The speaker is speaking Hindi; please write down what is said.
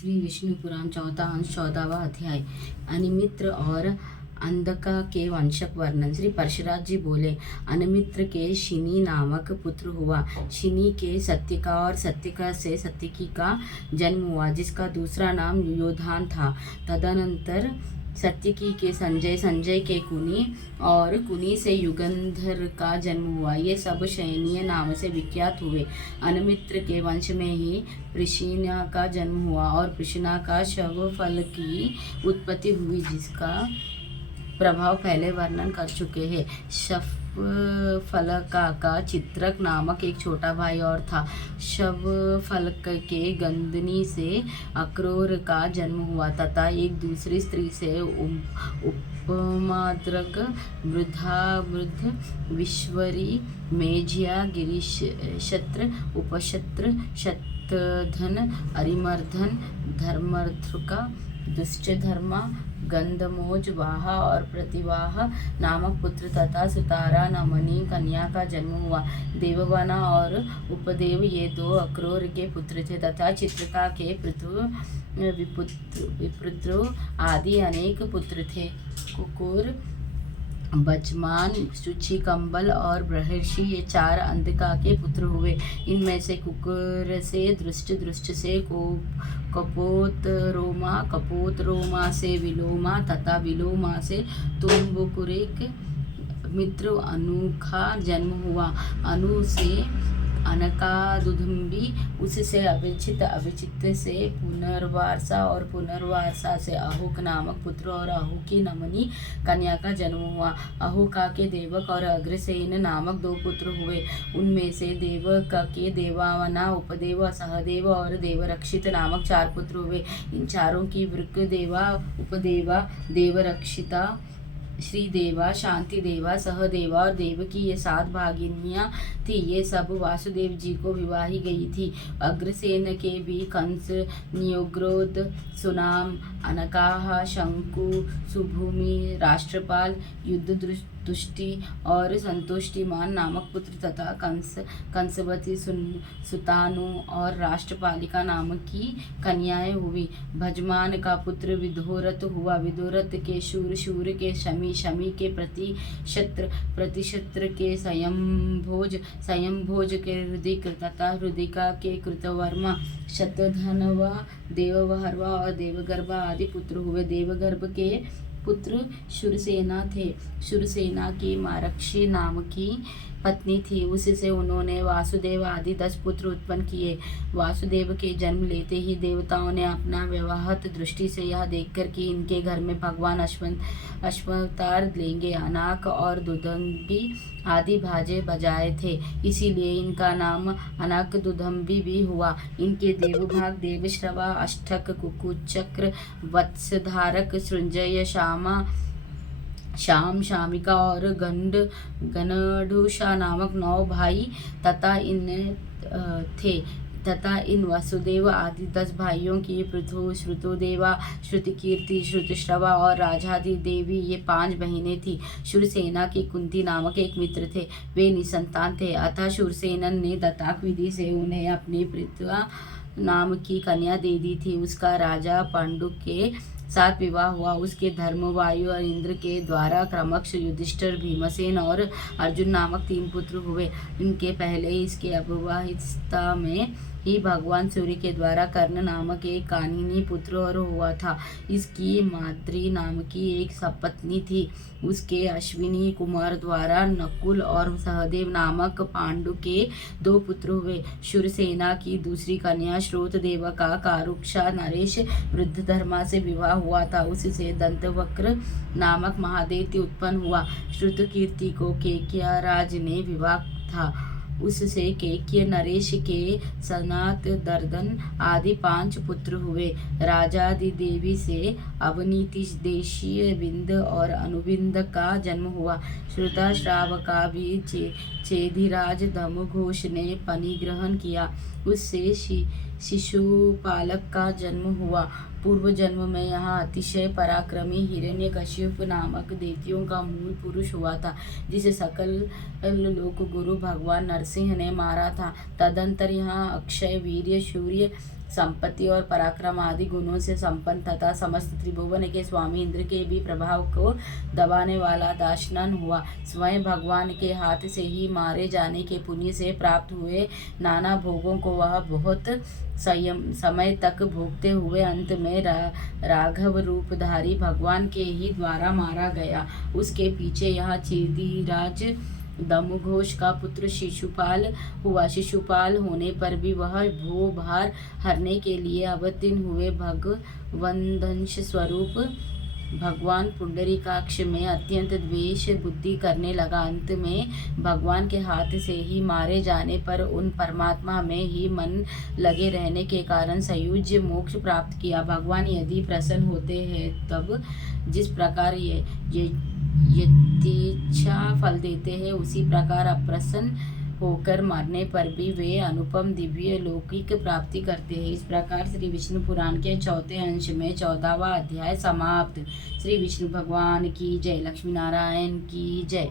श्री विष्णु पुराण चौथा अंश 14वां अध्याय। अनिमित्र और अंधका के वंशक वर्णन। श्री परशुराज जी बोले, अनिमित्र के शिनी नामक पुत्र हुआ। शिनी के सत्यका और सत्यका से सत्यकी का जन्म हुआ, जिसका दूसरा नाम योधान था। तदनंतर सत्यकी के संजय, संजय के कुनी और कुनी से युगंधर का जन्म हुआ। ये सब शयनीय नाम से विख्यात हुए। अनिमित्र के वंश में ही पृषिना का जन्म हुआ और पृषिना का शवफल की उत्पत्ति हुई, जिसका प्रभाव पहले वर्णन कर चुके हैं। शवफलका का चित्रक नामक एक छोटा भाई और था। शवफलक के गंधनी से अक्रूर का जन्म हुआ तथा एक दूसरी स्त्री से उपमाद्रक, वृद्धावृद्ध, विश्वरी, मेझिया, गिरिशत्र, उपशत्र, शतधन, अरिमर्दन, धर्मर्थुका, दुष्टधर्मा, गंधमोज, वाहा और प्रतिवाह नामक पुत्र तथा सुतारा नमनी कन्या का जन्म हुआ। देववना और उपदेव ये दो अक्रूर के पुत्र थे तथा चित्रका के विपुत्र आदि अनेक पुत्र थे। कुकुर, बचमान, शुचिकंबल और बृहर्षि ये चार अंधका के पुत्र हुए। इनमें से कुकुर से दृष्ट, दृष्ट से कपोतरोमा, कपोतरोमा से विलोमा तथा विलोमा से तुम्बुकुरिक मित्र अनु का जन्म हुआ। अनु से अनकादुदुम्बी, उससे अभिचित, अभिचित से पुनर्वासा और पुनर्वासा से अहुक नामक पुत्र और अहुकी नमनी कन्या का जन्म हुआ। अहुका के देवक और अग्रसेन नामक दो पुत्र हुए। उनमें से देवक के देवावना, उपदेव, सहदेव और देवरक्षित नामक चार पुत्र हुए। इन चारों की वृक देवा, उपदेवा, देवरक्षिता, श्रीदेवा, शांतिदेवा, सहदेवा और देवकी ये 7 भागिनियाँ थी। ये सब वासुदेव जी को विवाही गई थी। अग्रसेन के भी कंस, नियोग्रोध, सुनाम, अनकाहा, शंकु, सुभूमि, राष्ट्रपाल, युद्ध तुष्टि और संतुष्टिमान नामक पुत्र तथा कंसवती, सुतानु और राष्ट्रपालिका नामक की कन्याएं हुई। भजमान का पुत्र विदोरथ हुआ। विदोरथ के शूर, शूर के शमी, शमी के प्रतिशत्र, प्रतिशत्र के स्वयंभोज, स्वयंभोज के हृदिक तथा हृदिका के कृतवर्मा, शतधनवा, देवहरवा और देवगर्भा आदि पुत्र हुए। देवगर्भ के पुत्र शूरसेना थे। शूरसेना की मारक्षी नाम की पत्नी थी, उससे उन्होंने वासुदेव आदि 10 पुत्र उत्पन्न किए। वासुदेव के जन्म लेते ही देवताओं ने अपना व्यवहत दृष्टि से यह देखकर कि इनके घर में भगवान अश्वावतार लेंगे, अनाक और दुदंबी आदि भाजे बजाए थे, इसीलिए इनका नाम अनाक दुदंबी भी हुआ। इनके देवभाग देवश्रवा, अष्टक, कुकुचक्र, वत्सधारक, सृंजय, श्याम, शामिका और गणडूषा नामक 9 भाई तथा इन वसुदेव आदि 10 भाइयों की पृथु, श्रुतोदेवा, श्रुतिकीर्ति, श्रुतश्रवा और राजादि देवी ये 5 बहिनें थी। शूरसेना की कुंती नामक एक मित्र थे, वे निसंतान थे। अतः शूरसेनन ने दत्ताक विधि से उन्हें अपनी पृथ्वा नाम की कन्या दे दी थी। उसका राजा पांडु के साथ विवाह हुआ। उसके धर्म, वायु और इंद्र के द्वारा क्रमश युधिष्ठिर, भीमसेन और अर्जुन नामक 3 पुत्र हुए। इनके पहले इसके अविवाहितता में ही भगवान सूर्य के द्वारा कर्ण नामक एक कानिनी पुत्र और हुआ था। इसकी माद्री नाम की एक सपत्नी थी। उसके अश्विनी कुमार द्वारा नकुल और सहदेव नामक पांडु के 2 पुत्र हुए। शूरसेना की दूसरी कन्या श्रोतदेव का कारुक्षा नरेश वृद्धधर्मा से विवाह हुआ था। उससे दंतवक्र नामक महादैत्य उत्पन्न हुआ। श्रुतकीर्ति को केकयराज ने विवाह था। उससे केकय, नरेश के सनात, दर्दन आदि 5 पुत्र हुए। राजादिदेवी से अवनीति देशीय विंद और अनुविंद का जन्म हुआ। श्रुताश्राव का भी चेदिराज धर्मघोष ने परिग्रहण किया। उससे शिशुपालक का जन्म हुआ। पूर्व जन्म में यहाँ अतिशय पराक्रमी हिरण्यकशिप नामक दैत्यों का मूल पुरुष हुआ था, जिसे सकल लोक गुरु भगवान नरसिंह ने मारा था। तदंतर यहाँ अक्षय, वीर्य, शौर्य, संपत्ति और पराक्रम आदि गुणों से संपन्न तथा समस्त त्रिभुवन के स्वामी इंद्र के भी प्रभाव को दबाने वाला दाशनन हुआ। स्वयं भगवान के हाथ से ही मारे जाने के पुण्य से प्राप्त हुए नाना भोगों को वह बहुत समय तक भोगते हुए अंत में राघव रूपधारी भगवान के ही द्वारा मारा गया। उसके पीछे यह चेदीराज दमुघोष का पुत्र शिशुपाल हुआ। शिशुपाल होने पर भी वह भू भार हरने के लिए अवतीर्ण हुए। भगवंदंश स्वरूप भगवान पुंडरीकाक्ष में अत्यंत द्वेष बुद्धि करने लगा। अंत में भगवान के हाथ से ही मारे जाने पर उन परमात्मा में ही मन लगे रहने के कारण संयुज्य मोक्ष प्राप्त किया। भगवान यदि प्रसन्न होते हैं तब जिस प्रकार ये यथेच्छा फल देते हैं, उसी प्रकार अप्रसन्न होकर मरने पर भी वे अनुपम दिव्य लौकिक प्राप्ति करते हैं। इस प्रकार श्री विष्णु पुराण के चौथे अंश में 14वां अध्याय समाप्त। श्री विष्णु भगवान की जय। लक्ष्मी नारायण की जय।